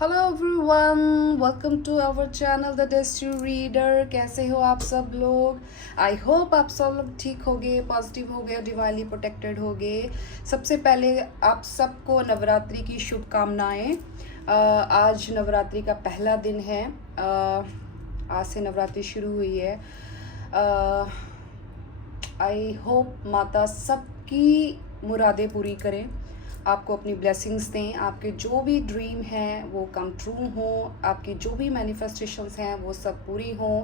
Hello everyone, welcome to our channel the डेस्टी reader. कैसे हो आप सब लोग? आई होप आप सब लोग ठीक होगे, पॉजिटिव होगे, दिवाली प्रोटेक्टेड होगे। सबसे पहले आप सबको नवरात्रि की शुभकामनाएं। आज नवरात्रि का पहला दिन है। आज से नवरात्रि शुरू हुई है। आई होप माता सबकी मुरादें पूरी करें, आपको अपनी ब्लेसिंग्स दें, आपके जो भी ड्रीम हैं वो कम ट्रू हों, आपकी जो भी मैनिफेस्टेशंस हैं वो सब पूरी हों,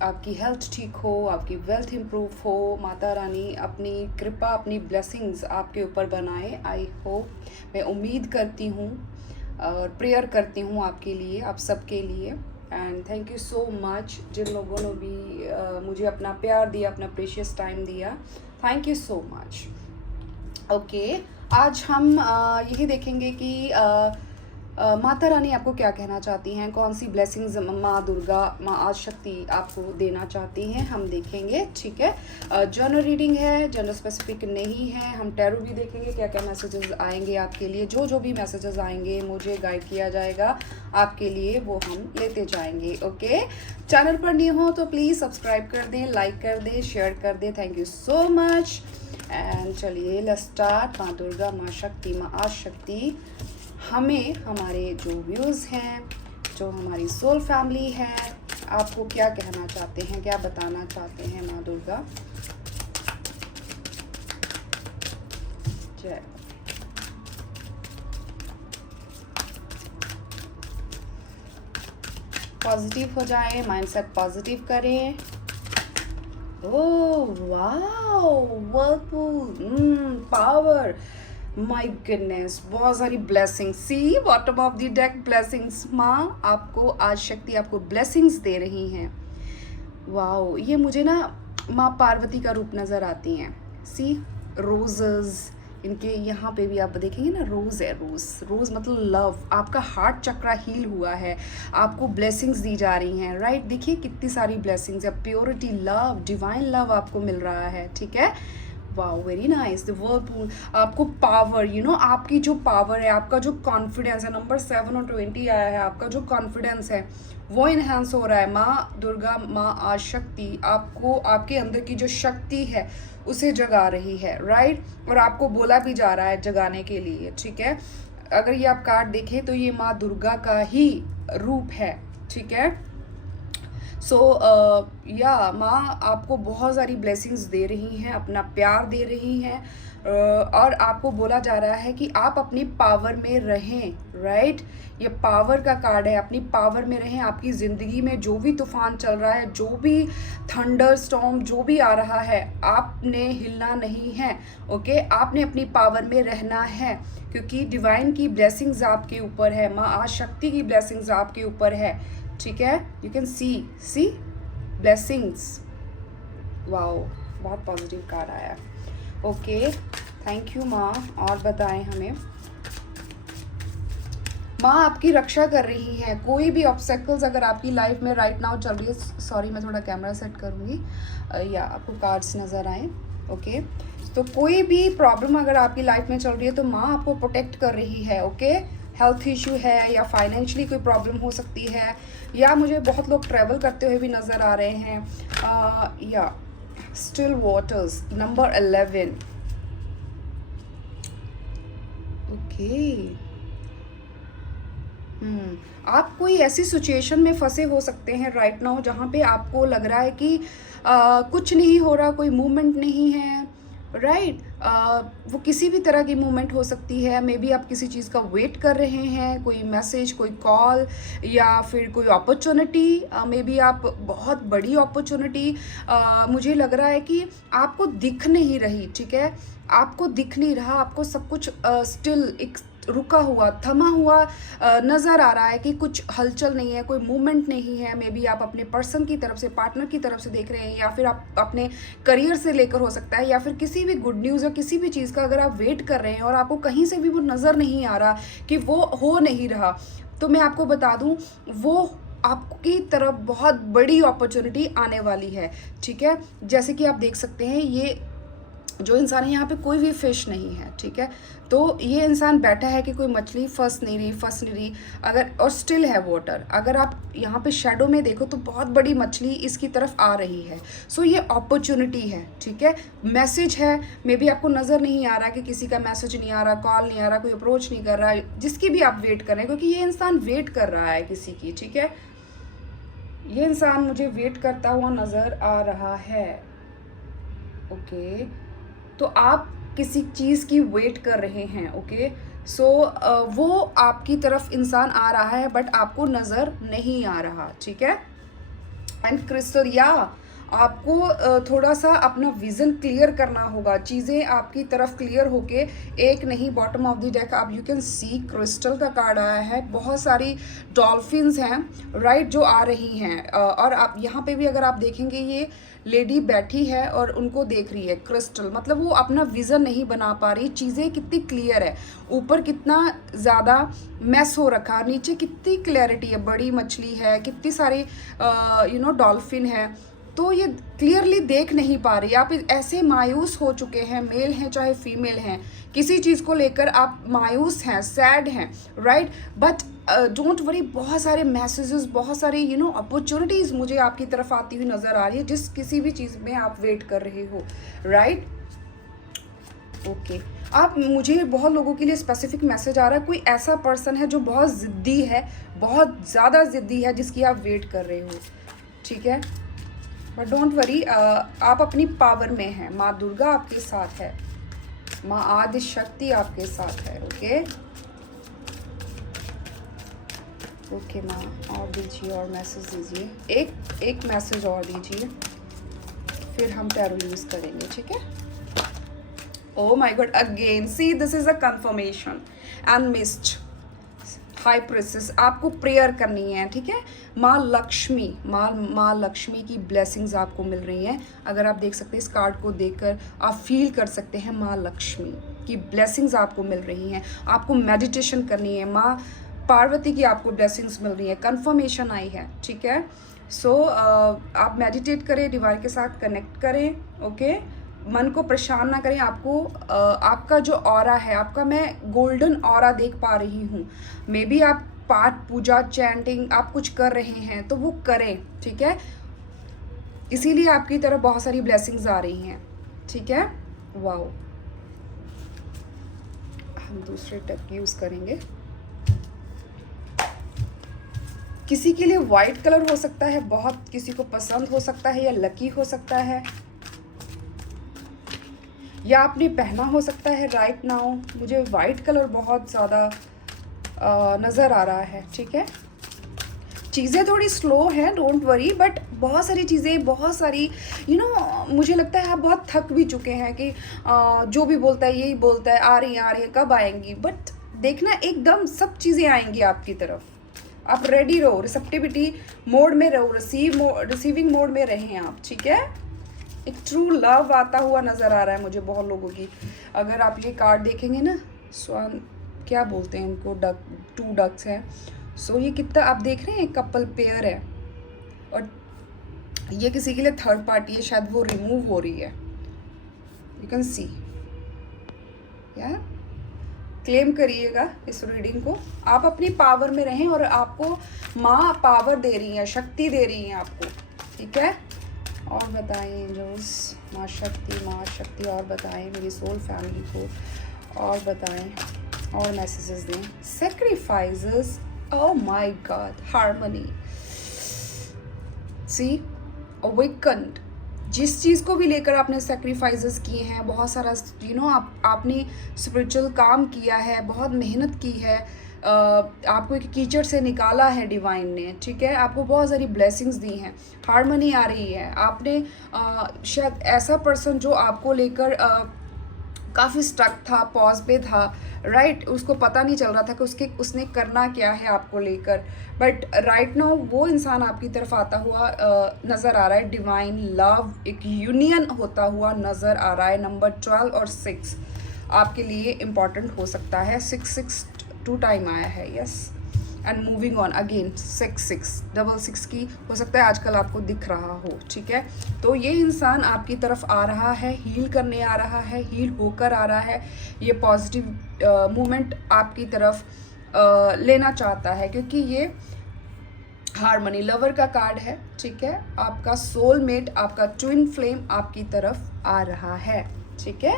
आपकी हेल्थ ठीक हो, आपकी वेल्थ इम्प्रूव हो। माता रानी अपनी कृपा, अपनी ब्लेसिंग्स आपके ऊपर बनाए। आई होप, मैं उम्मीद करती हूँ और प्रेयर करती हूँ आपके लिए, आप सबके लिए। And thank you so much जिन लोगों ने भी मुझे अपना प्यार दिया, अपना प्रेशियस टाइम दिया। Thank you so much. Okay, आज हम यही देखेंगे कि माता रानी आपको क्या कहना चाहती हैं, कौन सी ब्लेसिंग्स माँ दुर्गा, माँ आदिशक्ति आपको देना चाहती हैं, हम देखेंगे। ठीक है, जनरल रीडिंग है, जनरल स्पेसिफिक नहीं है। हम टैरो भी देखेंगे क्या क्या मैसेजेस आएंगे आपके लिए। जो भी मैसेजेस आएंगे मुझे गाइड किया जाएगा आपके लिए, वो हम लेते जाएंगे। ओके, चैनल पर न्यू हो तो प्लीज़ सब्सक्राइब कर दें, लाइक कर दें, शेयर कर दें। Thank you so much. And चलिए लेट्स स्टार्ट। माँ दुर्गा, माँ शक्ति, माँ आदिशक्ति हमें, हमारे जो व्यूज़ हैं, जो हमारी सोल फैमिली है, आपको क्या कहना चाहते हैं, क्या बताना चाहते हैं माँ दुर्गा। जय। पॉजिटिव हो जाए, माइंडसेट पॉजिटिव करें। Oh wow, whirlpool, power, my goodness, बहुत सारी blessings. See bottom of the deck, blessings. माँ आपको आज शक्ति, आपको ब्लेसिंग्स दे रही हैं। वाओ, ये मुझे ना माँ पार्वती का रूप नज़र आती हैं। सी रोजेस, इनके यहाँ पे भी आप देखेंगे ना, रोज़ है। रोज़ मतलब लव। आपका हार्ट चक्रा हील हुआ है, आपको ब्लेसिंग्स दी जा रही हैं। राइट, देखिए कितनी सारी ब्लेसिंग्स है। प्योरिटी, लव, डिवाइन लव आपको मिल रहा है। ठीक है, wow, very nice. The Whirlpool, आपको पावर, आपकी जो पावर है, आपका जो कॉन्फिडेंस है, नंबर 7 और 20 आया है, आपका जो कॉन्फिडेंस है वो इन्हांस हो रहा है। माँ दुर्गा, माँ आदिशक्ति आपको, आपके अंदर की जो शक्ति है उसे जगा रही है। राइट, और आपको बोला भी जा रहा है जगाने के लिए। ठीक है, अगर ये आप कार्ड देखें तो ये माँ दुर्गा का ही रूप है। ठीक है, सो या माँ आपको बहुत सारी ब्लेसिंग्स दे रही हैं, अपना प्यार दे रही हैं, और आपको बोला जा रहा है कि आप अपनी पावर में रहें। राइट, ये पावर का कार्ड है, अपनी पावर में रहें। आपकी ज़िंदगी में जो भी तूफान चल रहा है, जो भी थंडर स्टॉर्म जो भी आ रहा है, आपने हिलना नहीं है। ओके, आपने अपनी पावर में रहना है, क्योंकि डिवाइन की ब्लेसिंग्स आपके ऊपर है, माँ आदिशक्ति की ब्लेसिंग्स आपके ऊपर है। ठीक है, you can see blessings. Wow, बहुत पॉजिटिव कार्ड आया। ओके, थैंक यू माँ। और बताएं हमें, माँ आपकी रक्षा कर रही है। कोई भी ऑब्स्टेकल्स अगर आपकी लाइफ में राइट नाउ चल रही है, सॉरी मैं थोड़ा कैमरा सेट करूँगी या आपको कार्ड्स नज़र आए। ओके, तो कोई भी प्रॉब्लम अगर आपकी लाइफ में चल रही है तो माँ आपको प्रोटेक्ट कर रही है। ओके, हेल्थ इशू है या फाइनेंशियली कोई प्रॉब्लम हो सकती है, या मुझे बहुत लोग ट्रैवल करते हुए भी नज़र आ रहे हैं। या स्टिल वाटर्स, नंबर 11। ओके, आप कोई ऐसी सिचुएशन में फंसे हो सकते हैं राइट नाउ जहाँ पे आपको लग रहा है कि कुछ नहीं हो रहा, कोई मूवमेंट नहीं है। राइट, वो किसी भी तरह की मूवमेंट हो सकती है। मे बी आप किसी चीज़ का वेट कर रहे हैं, कोई मैसेज, कोई कॉल, या फिर कोई अपॉर्चुनिटी। मे बी आप बहुत बड़ी अपॉर्चुनिटी, मुझे लग रहा है कि आपको दिख नहीं रही। ठीक है, आपको दिख नहीं रहा, आपको सब कुछ स्टिल एक रुका हुआ, थमा हुआ नज़र आ रहा है कि कुछ हलचल नहीं है, कोई मूवमेंट नहीं है। मे बी आप अपने पर्सन की तरफ से, पार्टनर की तरफ से देख रहे हैं, या फिर आप अपने करियर से लेकर हो सकता है, या फिर किसी भी गुड न्यूज़ या किसी भी चीज़ का अगर आप वेट कर रहे हैं और आपको कहीं से भी वो नज़र नहीं आ रहा कि वो हो नहीं रहा, तो मैं आपको बता दूं वो आपकी तरफ बहुत बड़ी अपॉर्चुनिटी आने वाली है। ठीक है, जैसे कि आप देख सकते हैं, ये जो इंसान है यहाँ पे कोई भी फिश नहीं है, ठीक है। तो ये इंसान बैठा है कि कोई मछली फंस नहीं रही, अगर और स्टिल है वाटर। अगर आप यहाँ पे शेडो में देखो तो बहुत बड़ी मछली इसकी तरफ आ रही है। सो ये अपॉर्चुनिटी है, ठीक है। मैसेज है, मे बी आपको नज़र नहीं आ रहा कि किसी का मैसेज नहीं आ रहा, कॉल नहीं आ रहा, कोई अप्रोच नहीं कर रहा है, जिसकी भी आप वेट कर रहे हैं, क्योंकि ये इंसान वेट कर रहा है किसी की, ठीक है। ये इंसान मुझे वेट करता हुआ नज़र आ रहा है, ओके। तो आप किसी चीज़ की वेट कर रहे हैं, ओके। सो वो आपकी तरफ इंसान आ रहा है बट आपको नज़र नहीं आ रहा, ठीक है। एंड क्रिस्टल, या आपको थोड़ा सा अपना विज़न क्लियर करना होगा, चीज़ें आपकी तरफ क्लियर होके एक नहीं, बॉटम ऑफ द डेक आप यू कैन सी क्रिस्टल का कार्ड आया है, बहुत सारी डॉल्फिन्स हैं, राइट, जो आ रही हैं। और आप यहाँ पे भी अगर आप देखेंगे ये लेडी बैठी है और उनको देख रही है क्रिस्टल, मतलब वो अपना विज़न नहीं बना पा रही, चीज़ें कितनी क्लियर है, ऊपर कितना ज़्यादा मैस हो रखा, नीचे कितनी क्लैरिटी है, बड़ी मछली है, कितनी सारी डॉल्फिन है, तो ये क्लियरली देख नहीं पा रही। आप ऐसे मायूस हो चुके हैं, मेल हैं चाहे फीमेल हैं, किसी चीज़ को लेकर आप मायूस हैं, सैड हैं, राइट। बट डोंट वरी, बहुत सारे मैसेजेस, बहुत सारे अपॉर्चुनिटीज़ मुझे आपकी तरफ आती हुई नज़र आ रही है, जिस किसी भी चीज़ में आप वेट कर रहे हो, राइट, ओके। आप मुझे बहुत लोगों के लिए स्पेसिफिक मैसेज आ रहा है, कोई ऐसा पर्सन है जो बहुत ज़िद्दी है, बहुत ज़्यादा ज़िद्दी है, जिसकी आप वेट कर रहे हो, ठीक है। बट डोंट वरी, आप अपनी पावर में हैं, माँ दुर्गा आपके साथ है, माँ आदि शक्ति आपके साथ है, ओके। ओके माँ, और दीजिए, और मैसेज दीजिए, एक मैसेज और दीजिए, फिर हम टैरो यूज़ करेंगे, ठीक है। Oh my God, again, see, this is a confirmation and missed. High princess, आपको प्रेयर करनी है, ठीक है। माँ लक्ष्मी, माँ लक्ष्मी की ब्लेसिंग्स आपको मिल रही हैं। अगर आप देख सकते हैं इस कार्ड को देखकर आप फील कर सकते हैं माँ लक्ष्मी की ब्लेसिंग्स आपको मिल रही हैं। आपको मेडिटेशन करनी है, माँ पार्वती की आपको ब्लेसिंग्स मिल रही है, कंफर्मेशन आई है, ठीक है। सो आप मेडिटेट करें, डिवाइन के साथ कनेक्ट करें, ओके। मन को परेशान ना करें। आपको आपका जो ऑरा है, आपका मैं गोल्डन ऑरा देख पा रही हूँ। मे बी आप पाठ पूजा चैंटिंग आप कुछ कर रहे हैं तो वो करें, ठीक है। इसीलिए आपकी तरफ बहुत सारी ब्लेसिंग्स आ रही हैं, ठीक है। वाओ, हम दूसरे टेक यूज़ करेंगे। किसी के लिए वाइट कलर हो सकता है, बहुत किसी को पसंद हो सकता है, या लकी हो सकता है, या आपने पहना हो सकता है। राइट नाउ मुझे वाइट कलर बहुत ज़्यादा नज़र आ रहा है, ठीक है। चीज़ें थोड़ी स्लो हैं, डोंट वरी, बट बहुत सारी चीज़ें, बहुत सारी मुझे लगता है आप बहुत थक भी चुके हैं कि जो भी बोलता है यही बोलता है, आ रही है, कब आएंगी। बट देखना, एकदम सब चीज़ें आएंगी आपकी तरफ। आप रेडी रहो, रिसेप्टिविटी मोड में रहो, रिसीविंग मोड में रहें आप, ठीक है। एक ट्रू लव आता हुआ नज़र आ रहा है मुझे बहुत लोगों की। अगर आप ये कार्ड देखेंगे ना, स्वान क्या बोलते हैं इनको, डक, 2 डक्स हैं। सो ये कितना आप देख रहे हैं, कपल पेयर है, और ये किसी के लिए थर्ड पार्टी है, शायद वो रिमूव हो रही है, यू कैन सी। या क्लेम करिएगा इस रीडिंग को। आप अपनी पावर में रहें, और आपको माँ पावर दे रही है, शक्ति दे रही है आपको, ठीक है। और बताएं एंजल्स, माँ शक्ति और बताएं मेरी सोल फैमिली को, और बताएं, और मैसेजेस दें। Sacrifices, oh my God, harmony, see, awakened. जिस चीज़ को भी लेकर आपने सेक्रीफाइसेस किए हैं, बहुत सारा आपने स्पिरिचुअल काम किया है, बहुत मेहनत की है, आपको एक कीचड़ से निकाला है डिवाइन ने, ठीक है। आपको बहुत सारी ब्लेसिंग्स दी हैं, हार्मनी आ रही है। आपने शायद ऐसा पर्सन जो आपको लेकर काफ़ी स्टक था, पॉज पे था, राइट, उसको पता नहीं चल रहा था कि उसने करना क्या है आपको लेकर, बट राइट नाउ वो इंसान आपकी तरफ आता हुआ नज़र आ रहा है। डिवाइन लव, एक यूनियन होता हुआ नज़र आ रहा है। नंबर 12 और 6 आपके लिए इम्पॉर्टेंट हो सकता है। 6 2 टाइम आया है, yes. And moving on again 6666 की हो सकता है आजकल आपको दिख रहा हो, ठीक है। तो ये इंसान आपकी तरफ आ रहा है, हील करने आ रहा है, हील होकर आ रहा है, ये पॉजिटिव मूवमेंट आपकी तरफ लेना चाहता है, क्योंकि ये हारमनी लवर का कार्ड है, ठीक है। आपका सोलमेट, आपका ट्विन फ्लेम आपकी तरफ आ रहा है, ठीक है।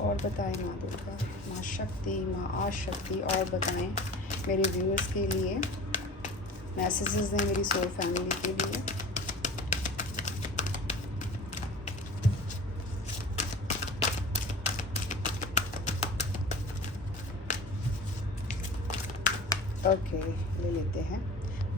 और बताएं माँ दुर्गा, माँ शक्ति, माँ आशक्ति, और बताएं मेरे व्यूअर्स के लिए, मैसेजेस दें मेरी सोल फैमिली के लिए। ओके ले लेते हैं।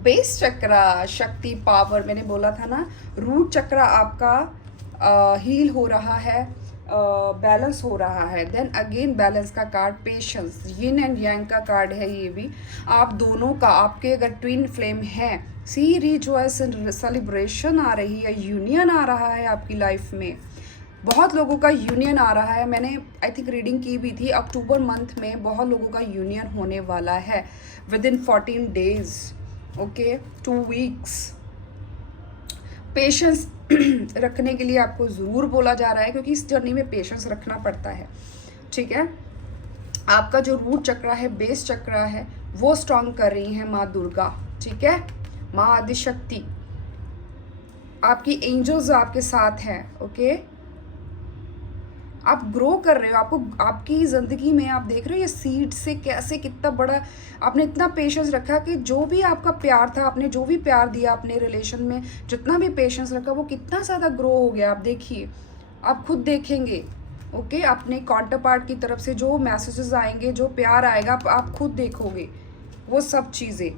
बेस चक्रा, शक्ति, पावर, मैंने बोला था ना, रूट चक्रा आपका हील हो रहा है, बैलेंस हो रहा है। देन अगेन बैलेंस का card, patience, yin and yang का कार्ड है ये भी। आप दोनों का, आपके अगर ट्विन फ्लेम है, सी रिजॉयस एंड सेलिब्रेशन आ रही है, यूनियन आ रहा है आपकी लाइफ में। बहुत लोगों का यूनियन आ रहा है, मैंने आई थिंक रीडिंग की भी थी, अक्टूबर मंथ में बहुत लोगों का यूनियन होने वाला है with in 14 days, okay, 2 weeks. Patience रखने के लिए आपको ज़रूर बोला जा रहा है, क्योंकि इस जर्नी में पेशेंस रखना पड़ता है, ठीक है। आपका जो रूट चक्रा है, बेस चक्रा है, वो स्ट्रांग कर रही हैं माँ दुर्गा, ठीक है। माँ आदिशक्ति, आपकी एंजल्स आपके साथ हैं, ओके। आप ग्रो कर रहे हो, आपको आपकी ज़िंदगी में आप देख रहे हो ये सीड से कैसे कितना बड़ा आपने इतना पेशेंस रखा कि जो भी आपका प्यार था, आपने जो भी प्यार दिया अपने रिलेशन में, जितना भी पेशेंस रखा वो कितना ज़्यादा ग्रो हो गया। आप देखिए, आप खुद देखेंगे, ओके। अपने काउंटर पार्ट की तरफ से जो मैसेजेस आएंगे, जो प्यार आएगा, आप खुद देखोगे वो सब चीज़ें,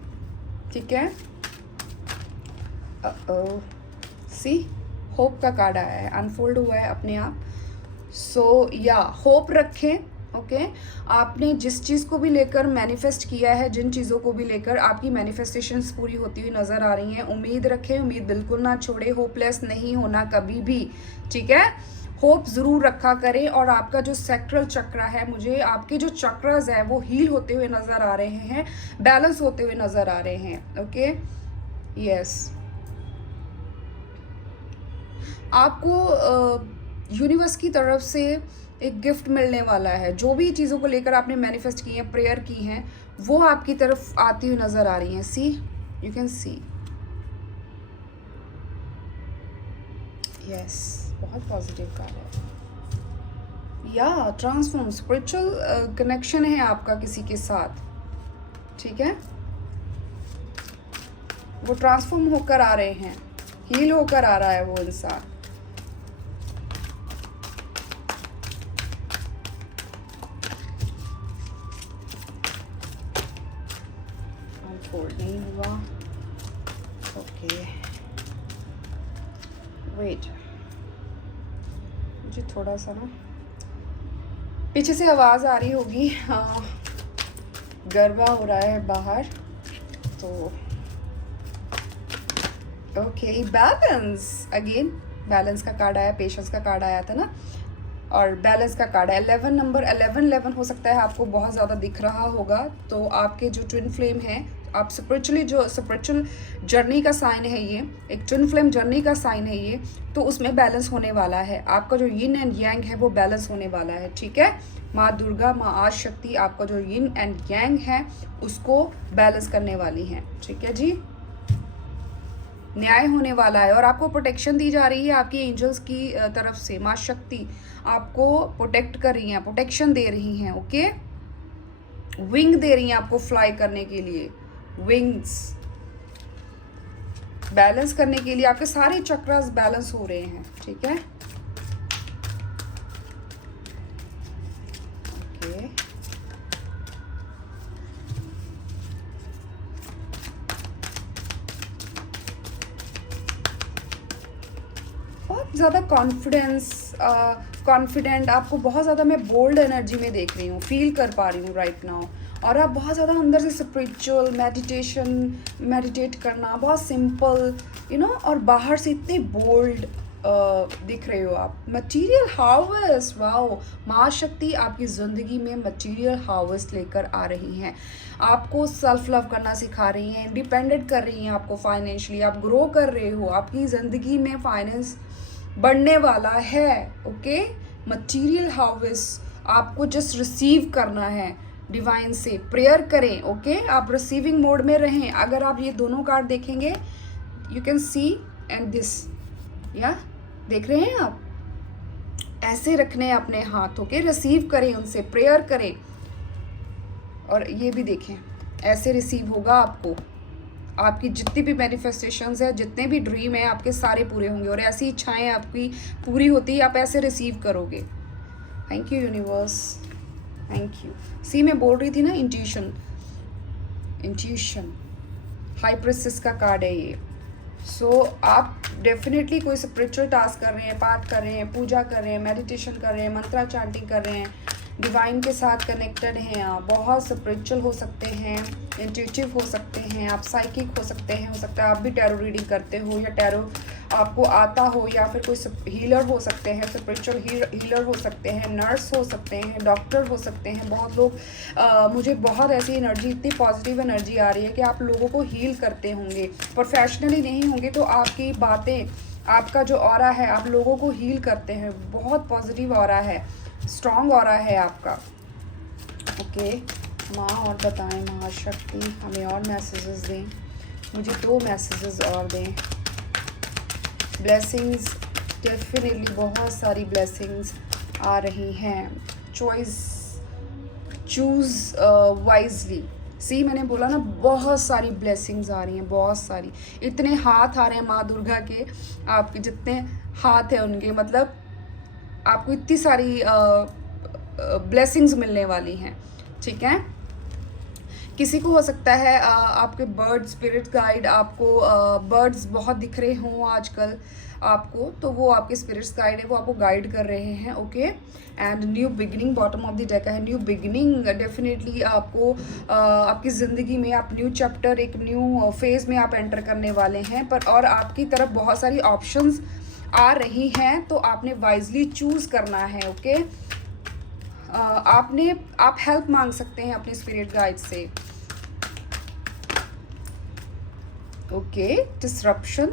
ठीक है। सी होप का कार्ड आया है, अनफोल्ड हुआ है अपने आप। सो या होप रखें, ओके। आपने जिस चीज़ को भी लेकर मैनिफेस्ट किया है, जिन चीज़ों को भी लेकर आपकी मैनिफेस्टेशंस पूरी होती हुई नज़र आ रही हैं। उम्मीद रखें, उम्मीद बिल्कुल ना छोड़े, होपलेस नहीं होना कभी भी, ठीक है। होप ज़रूर रखा करें। और आपका जो सैक्रल चक्र है, मुझे आपके जो चक्रस हैं वो हील होते हुए नज़र आ रहे हैं, बैलेंस होते हुए नज़र आ रहे हैं, ओके। यस, आपको यूनिवर्स की तरफ से एक गिफ्ट मिलने वाला है। जो भी चीज़ों को लेकर आपने मैनिफेस्ट की हैं, प्रेयर की हैं, वो आपकी तरफ आती हुई नज़र आ रही हैं। सी, यू कैन सी, यस, बहुत पॉजिटिव कार्ड है। या ट्रांसफॉर्म, स्पिरिचुअल कनेक्शन है आपका किसी के साथ, ठीक है। वो ट्रांसफॉर्म होकर आ रहे हैं, हील होकर आ रहा है वो इंसान। फोल्ड नहीं हुआ, ओके। वेट, मुझे थोड़ा सा ना पीछे से आवाज़ आ रही होगी, हाँ, गरबा हो रहा है बाहर, तो ओके। बैलेंस, अगेन बैलेंस का कार्ड आया, पेशेंस का कार्ड आया था ना, और बैलेंस का कार्ड है। 11 नंबर, 11 हो सकता है आपको बहुत ज़्यादा दिख रहा होगा। तो आपके जो ट्विन फ्लेम है, आप स्पिरिचुअली, जो स्पिरिचुअल जर्नी का साइन है ये, एक ट्विन फ्लेम जर्नी का साइन है ये, तो उसमें बैलेंस होने वाला है। आपका जो यिन एंड यांग है वो बैलेंस होने वाला है, ठीक है। माँ दुर्गा, माँ आदिशक्ति आपका जो यिन एंड यांग है उसको बैलेंस करने वाली हैं, ठीक है जी। न्याय होने वाला है और आपको प्रोटेक्शन दी जा रही है आपकी एंजल्स की तरफ से। माँ शक्ति आपको प्रोटेक्ट कर रही हैं, प्रोटेक्शन दे रही हैं, ओके। विंग दे रही हैं आपको फ्लाई करने के लिए, विंग्स बैलेंस करने के लिए। आपके सारे चक्रास बैलेंस हो रहे हैं, ठीक है, ओके। बहुत ज़्यादा कॉन्फिडेंट, आपको बहुत ज़्यादा मैं बोल्ड एनर्जी में देख रही हूँ, फील कर पा रही हूँ राइट नाउ। और आप बहुत ज़्यादा अंदर से स्पिरिचुअल मेडिटेट करना बहुत सिंपल और बाहर से इतने बोल्ड दिख रहे हो आप। मटीरियल हार्वेस्ट, वाओ, माँ शक्ति आपकी ज़िंदगी में मटीरियल हार्वेस्ट लेकर आ रही हैं। आपको सेल्फ लव करना सिखा रही हैं, इंडिपेंडेंट कर रही हैं आपको फाइनेंशियली, आप ग्रो कर रहे हो, आपकी ज़िंदगी में फाइनेंस बढ़ने वाला है। ओके, मटीरियल हार्वेस्ट आपको जस्ट रिसीव करना है डिवाइन से, प्रेयर करें। ओके, आप रिसीविंग मोड में रहें। अगर आप ये दोनों कार्ड देखेंगे, you can see and this, या देख रहे हैं आप, ऐसे रखने हैं अपने हाथ। ओके, रिसीव करें उनसे, प्रेयर करें। और ये भी देखें, ऐसे रिसीव होगा आपको। आपकी जितनी भी मैनिफेस्टेशंस है, जितने भी ड्रीम है आपके, सारे पूरे होंगे। और ऐसी इच्छाएं आपकी पूरी होती है, आप ऐसे रिसीव करोगे। Thank you universe, thank you. See मैं बोल रही थी ना, इंट्यूशन हाई प्रिंसेस का कार्ड है ये। सो आप डेफिनेटली कोई स्पिरिचुअल टास्क कर रहे हैं, पाठ कर रहे हैं, पूजा कर रहे हैं, मेडिटेशन कर रहे हैं, मंत्रा चैंटिंग कर रहे हैं, डिवाइन के साथ कनेक्टेड हैं आप। बहुत स्पिरिचुअल हो सकते हैं, इंट्यूटिव हो सकते हैं, आप साइकिक हो सकते हैं, हो सकता है आप भी टैरो रीडिंग करते हो या टैरो आपको आता हो, या फिर कोई हीलर हो सकते हैं, स्पिरिचुअल हीलर हो सकते हैं, नर्स हो सकते हैं, डॉक्टर हो सकते हैं। बहुत लोग मुझे बहुत ऐसी एनर्जी, इतनी पॉजिटिव एनर्जी आ रही है कि आप लोगों को हील करते होंगे। प्रोफेशनली नहीं होंगे तो आपकी बातें, आपका जो ऑरा है, आप लोगों को हील करते हैं। बहुत पॉजिटिव ऑरा है, स्ट्रॉन्ग ऑरा है आपका। ओके माँ, और बताएं महाशक्ति, हमें और मैसेजेस दें, मुझे 2 मैसेजेस और दें। ब्लेसिंग्स, डेफिनेटली बहुत सारी ब्लेसिंग्स आ रही हैं। Choose wisely. सी मैंने बोला ना, बहुत सारी ब्लेसिंग्स आ रही हैं, बहुत सारी। इतने हाथ आ रहे हैं माँ दुर्गा के, आपके जितने हाथ हैं उनके, मतलब आपको इतनी सारी ब्लेसिंग्स मिलने वाली हैं। ठीक है, किसी को हो सकता है आपके बर्ड स्पिरिट गाइड, आपको बर्ड्स बहुत दिख रहे हों आजकल आपको, तो वो आपके स्पिरिट्स गाइड है, वो आपको गाइड कर रहे हैं। Okay, and new beginning, bottom of the deck है न्यू बिगिनिंग। डेफिनेटली आपको आपकी ज़िंदगी में आप न्यू चैप्टर, एक न्यू फेज़ में आप एंटर करने वाले हैं। पर और आपकी तरफ बहुत सारी ऑप्शंस आ रही हैं, तो आपने वाइजली चूज़ करना है। ओके, आप हेल्प मांग सकते हैं अपने स्पिरिट गाइड से। ओके, डिसरप्शन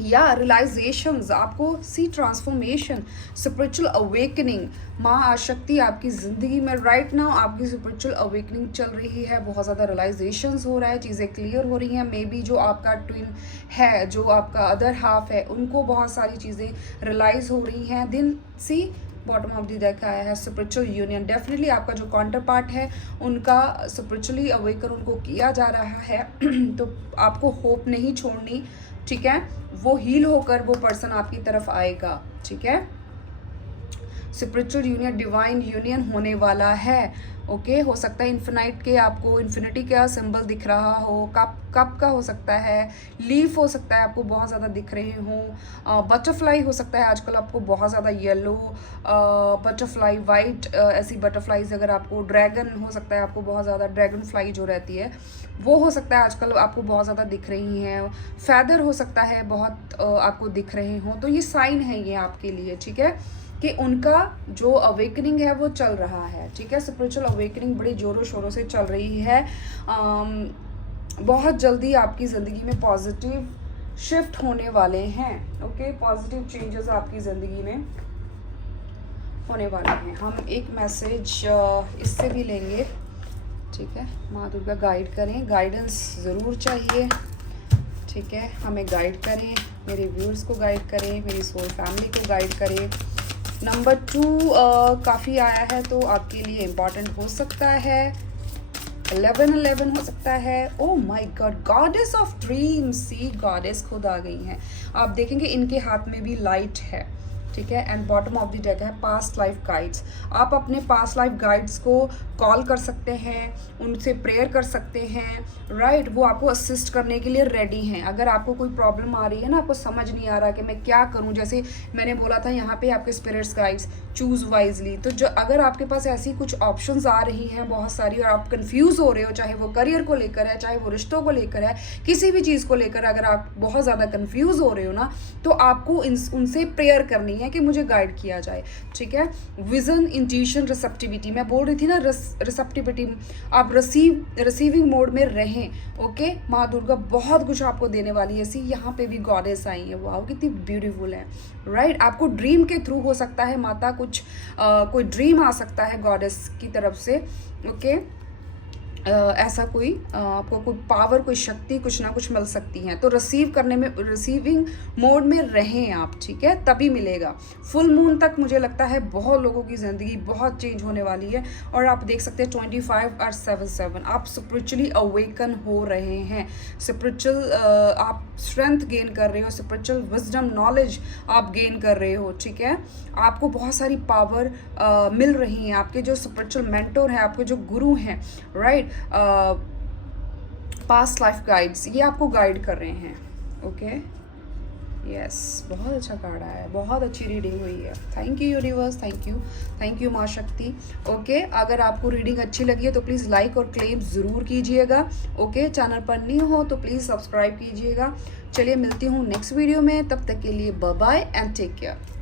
या रियलाइजेशंस, आपको सी ट्रांसफॉर्मेशन, स्पिरिचुअल अवेकनिंग। माँ आशक्ति आपकी ज़िंदगी में राइट नाउ आपकी स्पिरिचुअल अवेकनिंग चल रही है। बहुत ज़्यादा रियलाइजेशंस हो रहा है, चीज़ें क्लियर हो रही हैं। मे बी जो आपका ट्विन है, जो आपका अदर हाफ है, उनको बहुत सारी चीज़ें रियलाइज़ हो रही हैं। दिन सी बॉटम ऑफ द डेक आया है स्पिरिचुअल यूनियन। डेफिनेटली आपका जो काउंटर पार्ट है, उनका स्पिरिचुअली अवेकन उनको किया जा रहा है। तो आपको होप नहीं छोड़नी, ठीक है। वो हील होकर वो पर्सन आपकी तरफ आएगा, ठीक है। स्पिरिचुअल यूनियन, डिवाइन यूनियन होने वाला है। ओके, हो सकता है इन्फिनाइट के आपको इन्फिनिटी का सिंबल दिख रहा हो, कप का हो सकता है, लीफ हो सकता है आपको बहुत ज़्यादा दिख रहे हों, बटरफ्लाई हो सकता है आजकल आपको बहुत ज़्यादा येलो बटरफ्लाई, वाइट ऐसी बटरफ्लाईज अगर आपको, ड्रैगन हो सकता है आपको बहुत ज़्यादा, ड्रैगन फ्लाई जो रहती है वो हो सकता है आजकल आपको बहुत ज़्यादा दिख रही हैं। फैदर हो सकता है बहुत आपको दिख रहे हों। तो ये साइन है ये आपके लिए, ठीक है, कि उनका जो अवेकनिंग है वो चल रहा है, ठीक है। स्पिरिचुअल अवेकनिंग बड़ी ज़ोरों शोरों से चल रही है। बहुत जल्दी आपकी ज़िंदगी में पॉजिटिव शिफ्ट होने वाले हैं। ओके, पॉजिटिव चेंजेस आपकी ज़िंदगी में होने वाले हैं। हम एक मैसेज इससे भी लेंगे, ठीक है। माँ दुर्गा गाइड करें, गाइडेंस ज़रूर चाहिए, ठीक है। हमें गाइड करें, मेरे व्यूअर्स को गाइड करें, मेरी सोल फैमिली को गाइड करें। नंबर 2 काफ़ी आया है, तो आपके लिए इम्पॉर्टेंट हो सकता है। 11 हो सकता है। Oh my God, goddess of dreams, see goddess खुद आ गई हैं। आप देखेंगे इनके हाथ में भी लाइट है, ठीक है। And bottom of the deck है पास्ट लाइफ गाइड्स। आप अपने पास्ट लाइफ गाइड्स को कॉल कर सकते हैं, उनसे प्रेयर कर सकते हैं, राइट। वो आपको असिस्ट करने के लिए रेडी हैं। अगर आपको कोई प्रॉब्लम आ रही है ना, आपको समझ नहीं आ रहा कि मैं क्या करूं, जैसे मैंने बोला था यहाँ पे आपके स्पिरिट्स गाइड्स चूज़ वाइजली, तो जो अगर आपके पास ऐसी कुछ ऑप्शंस आ रही हैं बहुत सारी और आप कंफ्यूज हो रहे हो, चाहे वो करियर को लेकर है, चाहे वो रिश्तों को लेकर है, किसी भी चीज़ को लेकर अगर आप बहुत ज़्यादा कंफ्यूज हो रहे हो ना, तो आपको उनसे प्रेयर करनी है कि मुझे गाइड किया जाए, ठीक है। विजन, इंट्यूशन, रिसेप्टिविटी, मैं बोल रही थी ना रिसेप्टिविटी, आप रिसीविंग मोड में रहें, ओके। माँ दुर्गा बहुत कुछ आपको देने वाली है। सी यहाँ पे भी गॉडेस आई है, वाह कितनी ब्यूटीफुल है, राइट। आपको ड्रीम के थ्रू हो सकता है माता कुछ कोई ड्रीम आ सकता है गॉडेस की तरफ से, ओके। ऐसा कोई आपको कोई पावर, कोई शक्ति कुछ ना कुछ मिल सकती है, तो रिसीव करने में, रिसीविंग मोड में रहें आप, ठीक है, तभी मिलेगा। फुल मून तक मुझे लगता है बहुत लोगों की ज़िंदगी बहुत चेंज होने वाली है। और आप देख सकते हैं 25 और 7 आप स्पिरिचुअली अवेकन हो रहे हैं, स्पिरिचुअल आप स्ट्रेंथ गेन कर रहे हो, स्पिरिचुअल विजडम नॉलेज आप गेन कर रहे हो, ठीक है। आपको बहुत सारी पावर मिल रही है, आपके जो स्पिरिचुअल मेंटोर हैं, आपके जो गुरु हैं, राइट, पास्ट लाइफ गाइड्स, ये आपको गाइड कर रहे हैं, ओके। यस, बहुत अच्छा कार्ड आया है, बहुत अच्छी रीडिंग हुई है। Thank you universe, thank you माँ शक्ति, ओके। अगर आपको रीडिंग अच्छी लगी है तो प्लीज़ लाइक और क्लेम ज़रूर कीजिएगा, ओके। चैनल पर न्यू हो तो प्लीज़ सब्सक्राइब कीजिएगा। चलिए मिलती हूँ नेक्स्ट वीडियो में, तब तक के लिए bye bye and take care.